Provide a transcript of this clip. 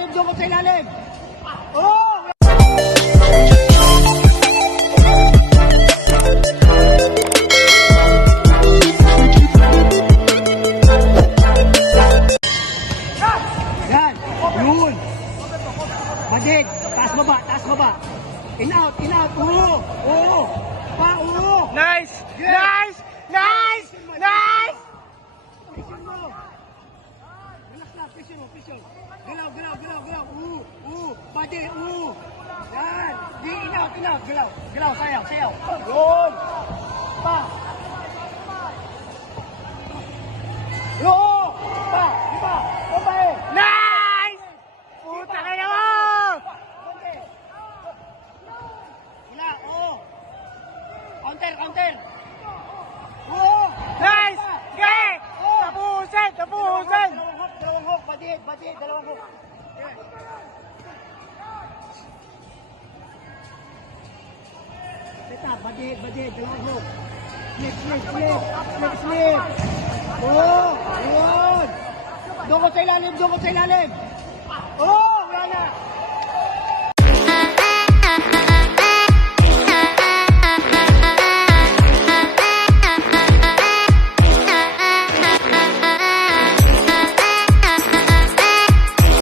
ilalim, dukot sa ilalim. Oh! Yan, yun. Badid, taas baba. In out. Oo. Pa, oo. Nice! Yeah. Nice! Nice! Nice! Pressure mo. Relax lang, pressure. Galaw. Oo. Badid, oo. Yan. Di, in out. Galaw, sayaw. Yun. Pa. Oo. Pa, iba. Babae. Nice! Puta ka na mo! Wala, oo. Counter. Oo. Nice! Okay! Tapusin! Dalawang hook. Badid, dalawang hook. Set up, badid, dalawang hook. Slip. Oo, yun. Dukot sa ilalim. Oo, wala na.